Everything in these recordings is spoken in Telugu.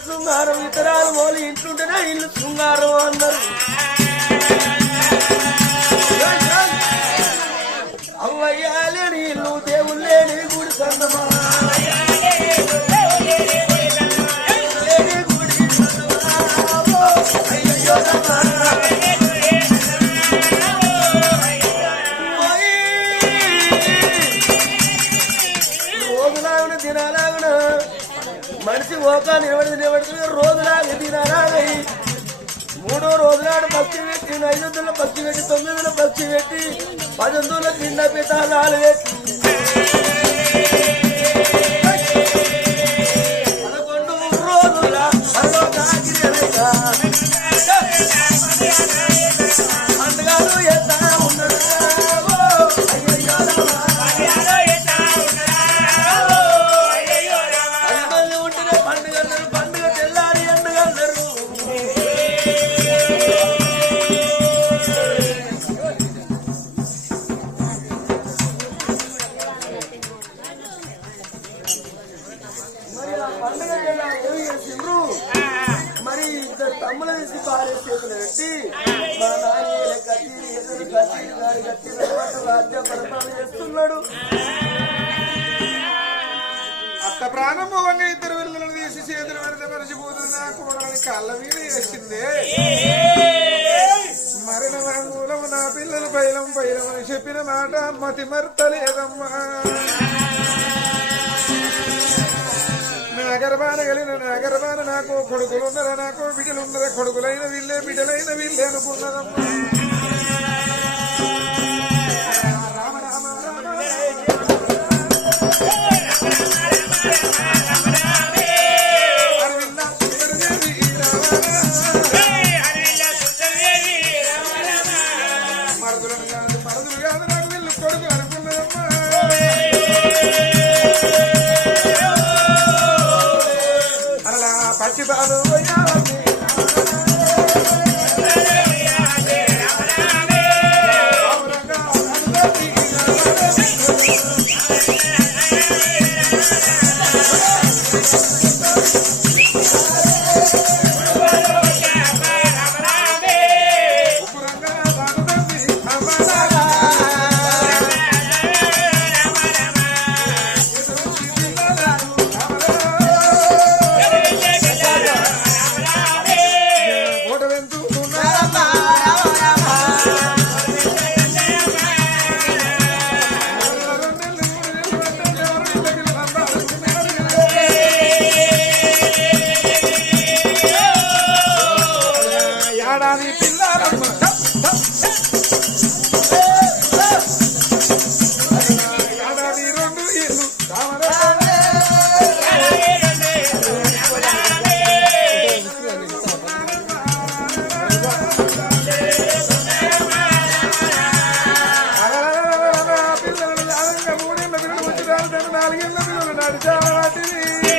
శృంగారం ఇతరాలు పోలి ఇంట్లుంటేనే ఇల్లు శృంగారం అన్నారు. మనిషి ఓక నిలబడి నిలబడుతుంది రోజులాగా దినాలాగై మూడో రోజునాడు పచ్చి పెట్టి ఐదు వందల పచ్చి పెట్టి తొమ్మిది వందల పచ్చి పెట్టి పది వందల కింద పెట్టాలి పదకొండు రోజుల అందుకని ఎంత మరి పండుగ చేసిండ్రు? మరి ఇద్దరు తమ్ముల తీసి భార్య చేతులు పెట్టి మా నాన్న కట్టి ఎదురు కట్టి దారి కట్టి వెనకట్టు పరిపాలన చేస్తున్నాడు అత్త ప్రాణం వంగి ఇద్దరు పిల్లలను తీసి చేతులు పెడితే మరిచిపోతున్నా కూడని కళ్ళ మీద వేసిందే మరణ మూలము నా పిల్లలు బయలం బయలం అని చెప్పిన మాట మతి మర్తలేదమ్మా నా కలిగిన నా నాకు కొడుకులు ఉన్నారా నాకు బిడ్డలు ఉన్నారా కొడుకులైన వీళ్ళే బిడ్డలైన వీళ్ళే అనుకున్నారమ్మా. నాడు జాటివి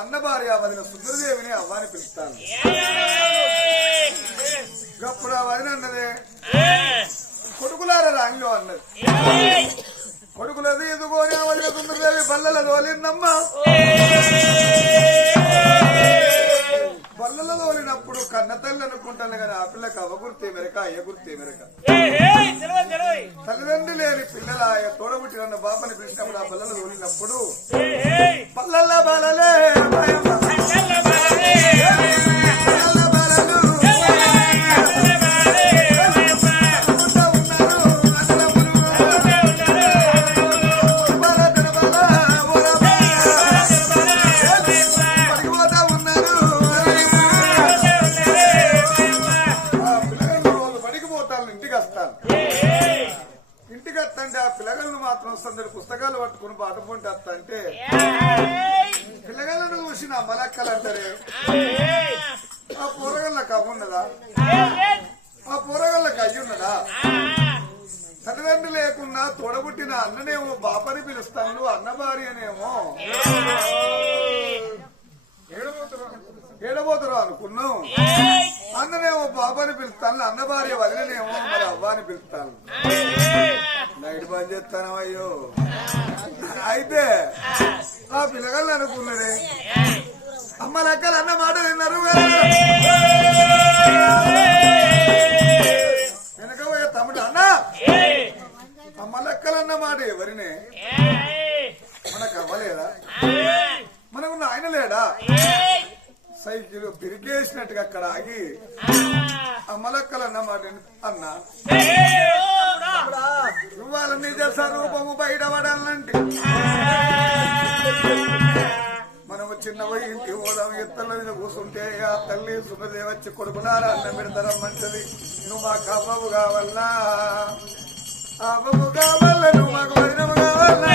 అన్న భార్య వదిన సుందరదేవిని అవ్వాని పిలుస్తాను. గప్పుడు ఆ వదిన అన్నదే? కొడుకులారా రాంగ్లో అన్నది. కొడుకులది ఎదుగోని ఆ వదిన సుందరదేవి బల్లల తోలిందమ్మా. బల్లల తోలినప్పుడు కన్న తల్లి అనుకుంటాను కానీ ఆ పిల్లకి అవ గుర్తే మెరక అయ్య గుర్తే మెరక. తల్లిదండ్రి లేని పిల్లల ఆయన తోడబుట్టిన బాపని పిలిచినప్పుడు ఆ బల్లలు తోలినప్పుడు బల్లల బలలే. అనుకున్నారే అమ్మ లెక్కలు అన్న మాట విన్నారు. వెనక పోయే తమ్ముడు అన్న? అమ్మ లెక్కలు అన్న మాట ఎవరినే? మనకు అవ్వలేదా? మనకు ఆయన లేడా? సైకిల్ పిరికేసినట్టుగా అక్కడ ఆగి అమ్మలక్కలు అన్నమాట అన్న ఇవాళ నిజ స్వరూపము బయటపడాలంటే మనము చిన్న ఇంటి పోదాం ఎత్తల మీద కూర్చుంటే ఆ తల్లి సుమదే వచ్చి కొడుకులారా అన్నం మంచిది నువ్వు మాకు అవ్వవు కావల్లా అవ్వవు కావాల నువ్వు మాకు వదినము కావాలనా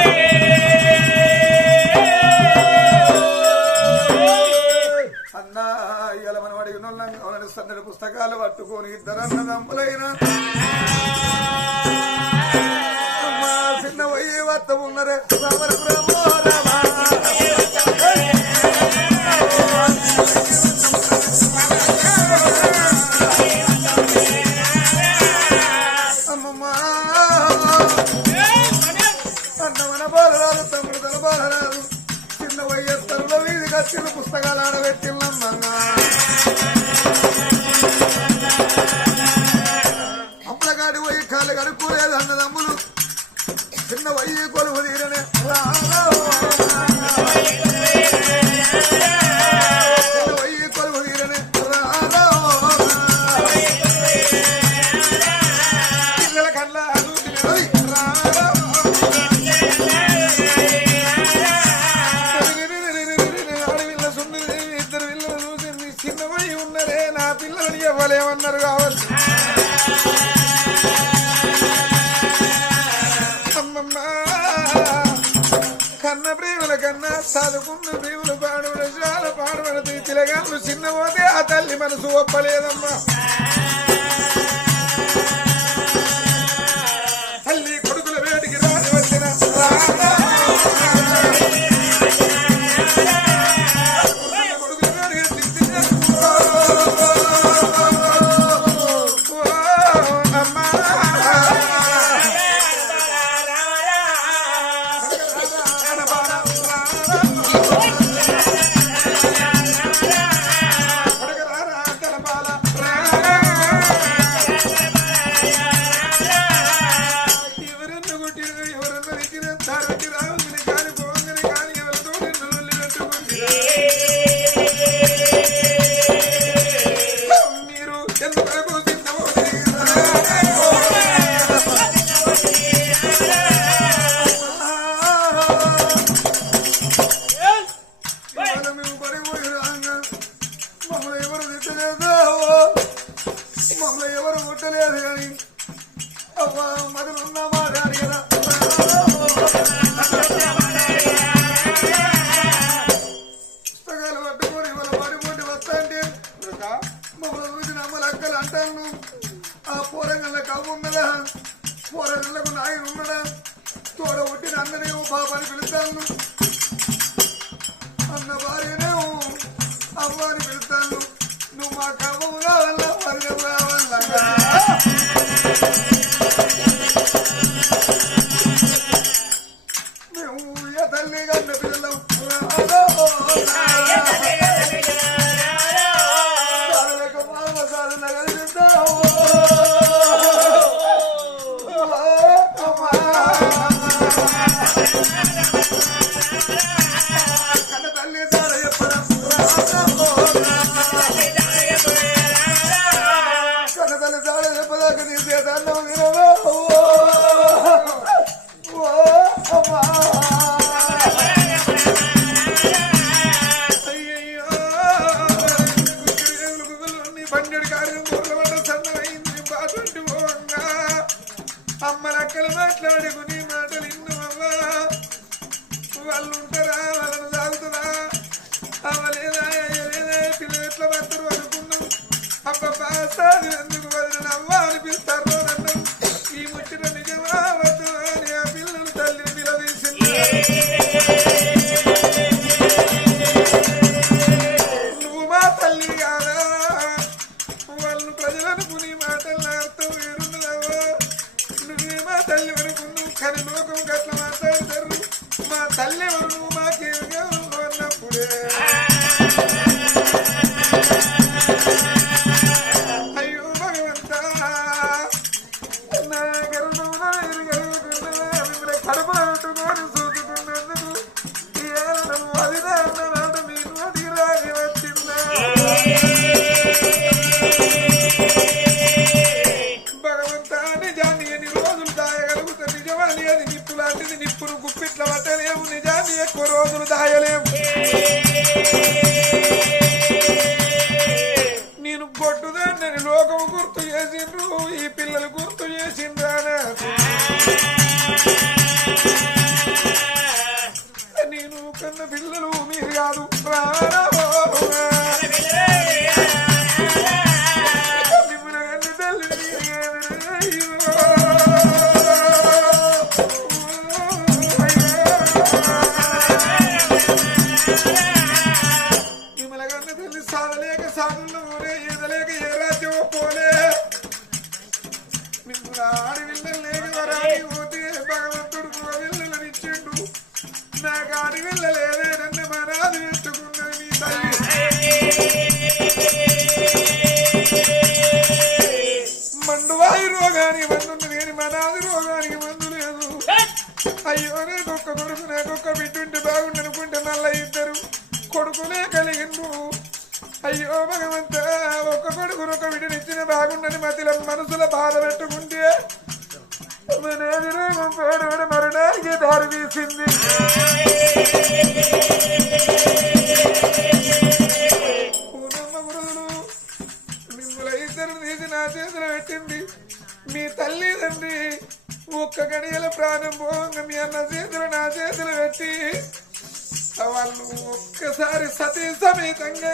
అన్నా ఇవాళ మనం అడిగిన వాళ్ళని సన్నడి పుస్తకాలు పట్టుకొని ఇద్దరన్న అన్నదమ్ములైన. అమ్మా, చిన్న వయ్యి వత్త ఉన్నరే రామరకు రామ మనసు ఒప్పలేదమ్మా తల్లి గంట పిల్లలు. దారి తీసింది మీ ఇద్దరు తీసి పెట్టింది. మీ ఒక్క గడియల ప్రాణం పోంగ మీ అన్న చేతులు నా చేతులు పెట్టి వాళ్ళు ఒక్కసారి సతీ సమేతంగా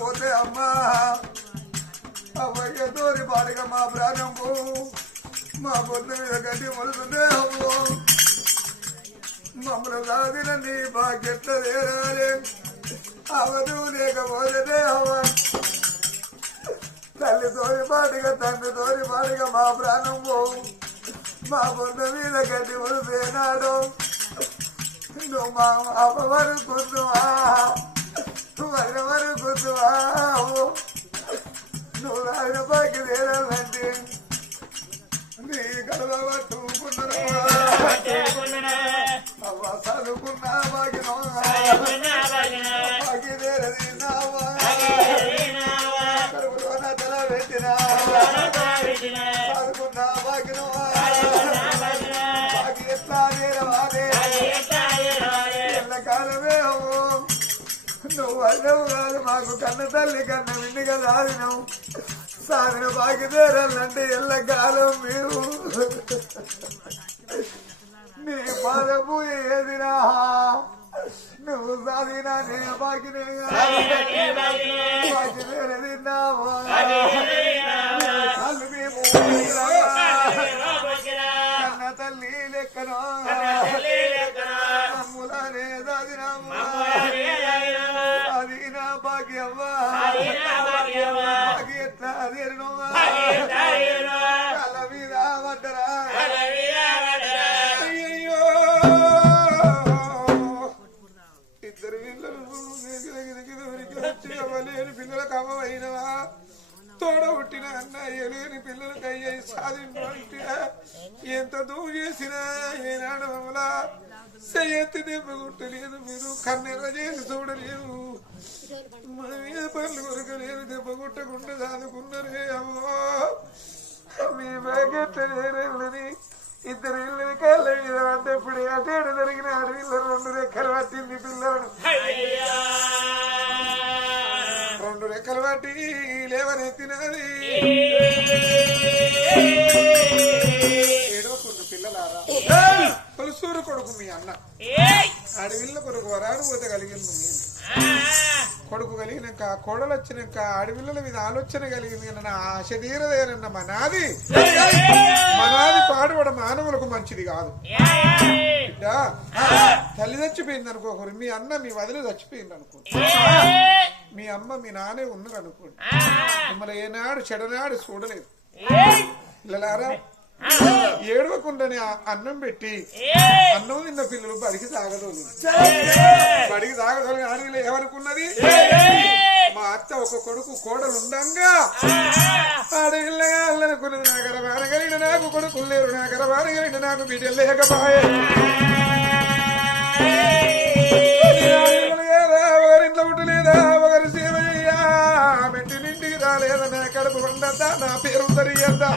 పోతే అమ్మా. అవ్వయ్య తోరి పాడిగా మా ప్రాణంకు మా పొద్దు మీద గడ్డి మొదలుతుందే అమ్మో మమ్మలు దాదిన నీ భాగ్యట్ల తీరాలి. అవదు లేకపోతే అవ్వ. తల్లి తోరి పాటిగా తండ్రి తోరి పాటిగా మా ప్రాణం పోవు మా బొంద మీద గడ్డి ఉరిపోయినాడు నువ్వు మా అమ్మవారు వరకున్నావా వర వరకున్నావా నువ్వు రాయిన బాకి వేరాలంటే నీ కడవ అవ్వ చదువుకున్నా అన్నవు కాదు మాకు కన్న తల్లి కన్న విండిగా సాధినవు సాధిన బాకి తీరాలంటే ఎల్లకాలం మేము నీ పాదపు ఏదిరా నువ్వు సాధినా నేను మేము కన్న తల్లి లెక్కన? అది నా భాగ్యవ్వా తోడ పుట్టిన అన్న ఎలేని పిల్లలకు అయ్యాయి సాధించే ఎంత దూరం చేసినా ఏనాడు మమ్మలా చెయ్యెత్తి దెబ్బ మీరు కన్నెర్ర చేసి చూడలేదు. మన మీద పనులు కొరకలేదు దెబ్బ కొట్టకుండా చదువుకున్నారే అమ్మో. మీ బ్యాగెట్టలేరని ఇద్దరు ఇల్లు కళ్ళ మీద పడ్డప్పుడు అటేడు జరిగిన ఆడపిల్లలు రెండు రెక్కలు పట్టింది పిల్లలను రెక్కలు పట్టి లేవనెత్తినది ఏడవకుండా పిల్లలారా. కొలుసూరు కొడుకు మీ అన్న. అడవిలో కొడుకు వరాడు పోతే కలిగింది మీరు కొడుకు కలిగినాక కోడలు వచ్చినాక అడవిళ్ళ మీద ఆలోచన కలిగింది నా ఆశ తీరదేనన్న మనాది. మనాది పాడుబడ మానవులకు మంచిది కాదు. బిడ్డ. తల్లి చచ్చిపోయింది అనుకోకరు మీ అన్న మీ వదిలి చచ్చిపోయింది అనుకో మీ అమ్మ మీ నాన్నే ఉన్నారు అనుకోండి మిమ్మల్ని ఏనాడు చెడనాడు చూడలేదు. పిల్లలారా ఏడవకుండానే అన్నం పెట్టి అన్నం తిన్న పిల్లలు బడికి తాగదోలు బడికి తాగదోలు అడవిలో ఏమనుకున్నది? మా అత్త ఒక కొడుకు కోడలు ఉండంగా వారగలిగిన నాకు కొడుకులు లేరు నా గర వారగలిగిన నాకు బిడ్డలు లేకపాయే. ఒకరింట్లో పుట్టలేదా ఒకరి సేవ చెయ్యా మెట్టి నింటికి రాలేదా నా కడుపు వండద్దా? నా పేరు తరియద్దా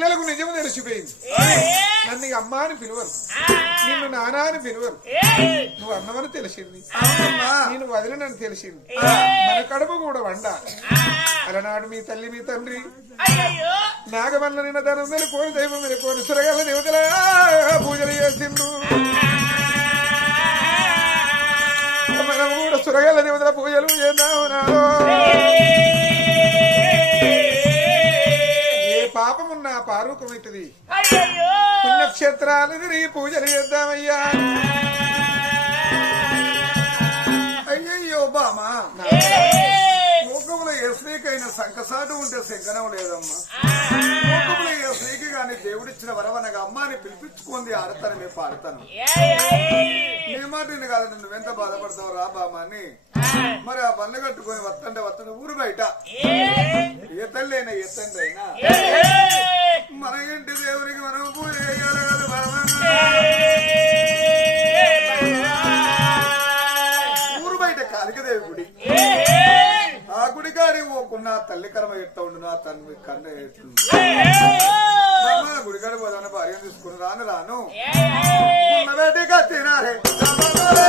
పిల్లలకు నిజం తెలిసిపోయింది. నన్ను అమ్మ అని పిలువరు. నిన్ను నానా అని పిలువరు. నువ్వు అన్నమని తెలిసింది. నేను వదిలినని తెలిసింది. మన కడుపు కూడా వండ అలనాడు మీ తల్లి మీ తండ్రి. నాగమల్ల నిన్న ధనం కోరి దైవం కోరి సురగల దేవతల పూజలు చేసిండు. మనం కూడా సురగల దేవతల పూజలు చేద్దాము పాపమున్నా పారూకమైతుంది పుణ్యక్షేత్రాలు తిరిగి పూజలు చేద్దామయ్యా. అయ్యయ్యో బామా. లోకంలో ఏ స్త్రీకైనా సంకసాటు ఉంటే శంకనం లేదమ్మా. దేవుడిచ్చిన వరవనగా అమ్మాని పిలిపించుకుంది ఆడతాను మేము పాడతాను నీ మాట విని కాదు నువ్వెంత బాధపడతావు రా బామా అని. మరి ఆ బండ్లు కట్టుకొని వస్తుంటే వస్తుంది ఊరు బయట. ఏ తల్లి అయినా ఏ తండ్రి అయినా. మన ఇంటి దేవునికి మనం పూజ చేయాలి కదా బామా ఊరు బయట కాలికదేవి గుడి. ఆ గుడి కాడి పోకుండా తల్లి కర్మ ఎట్లా ఉండు నా తల్లి కన్న ఎట్లుంది? బామ్మ, గుడి కాడి పోదామని భార్యను తీసుకుని రాను రాను. ఉన్నవేటిగా తినారే ఉన్నవేటిగా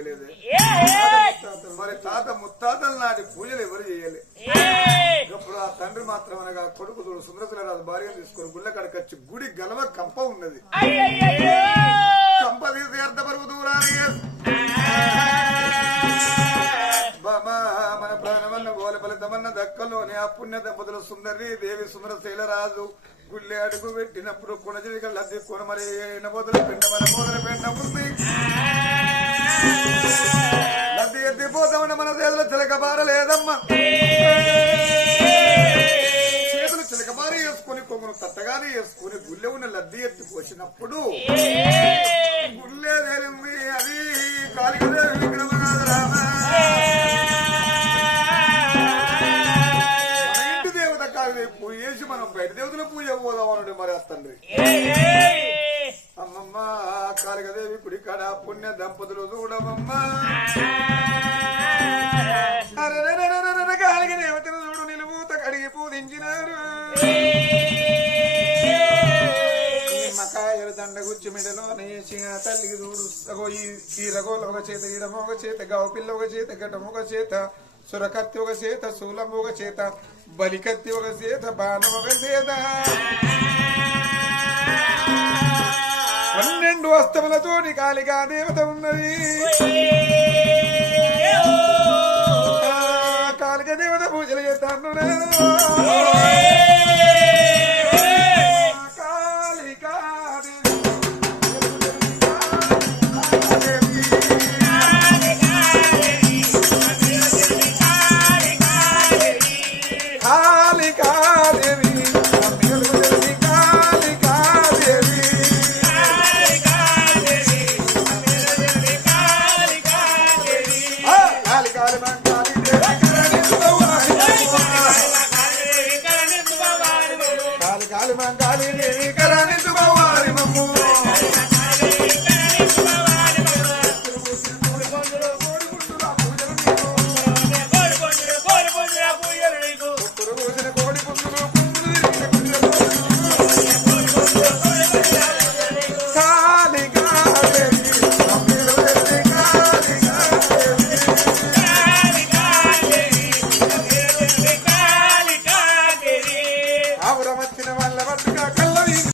చేయలేదు. మరి తాత ముత్తాతల నాటి పూజలు ఎవరు చేయలే? ఇప్పుడు ఆ తండ్రి మాత్రమనగా కొడుకు చూడు సుందరతుల రాజు భార్య తీసుకొని గుళ్ళ కడకొచ్చి గుడి గలవ కంప ఉన్నది. కంప తీసి అర్ధపరుగు దూరానికి బామా మన ప్రాణమన్న గోల ఫలితమన్న దక్కలోని ఆ పుణ్య దంపతుల సుందరి దేవి సుందర శైలరాజు గుళ్ళె అడుగు పెట్టినప్పుడు కొనజీవిక లద్ది కొన మరి ఎనబోతుల పెండ మన బోధన పెండ ఉంది. లబ్ధి ఎత్తిపోతామని మన చేతులు చిలకబార లేదమ్మా చేతులు చిలకబారి వేసుకొని కొమ్మును తట్టగానే వేసుకొని గుళ్ళె ఉన్న లబ్ధి ఎత్తి పోసినప్పుడు గుళ్ళే తెలింది అది కాలికదే విక్రమనాథ రామ. పూజ చేసి మనం బయట దేవతల పూజ పోదాం అనండి మరి ఆ అమ్మమ్మ కాళికదేవి కుడి కాడ పుణ్య దంపతులు చూడమమ్మ అరెరెరెరెరెరె కాళిక దేవతను చూడు నిలువూత కడిగి పూజించినారు. నిమ్మకాయలు దండ గుచ్చి మెడలో నేసి తల్లికి చూడు ఈ రగోలు ఒక చేత ఈడమ ఒక చేత గౌపిల్ల ఒక చేత గడ్డం ఒక చేత సురకత్తి ఒక చేత శూలం ఒక చేత బలికత్తి ఒక చేత బాణం ఒక చేత. పన్నెండు వస్తములతోటి కాళికా దేవత ఉన్నది. ఆ కాళిక దేవత పూజలు చేస్తాను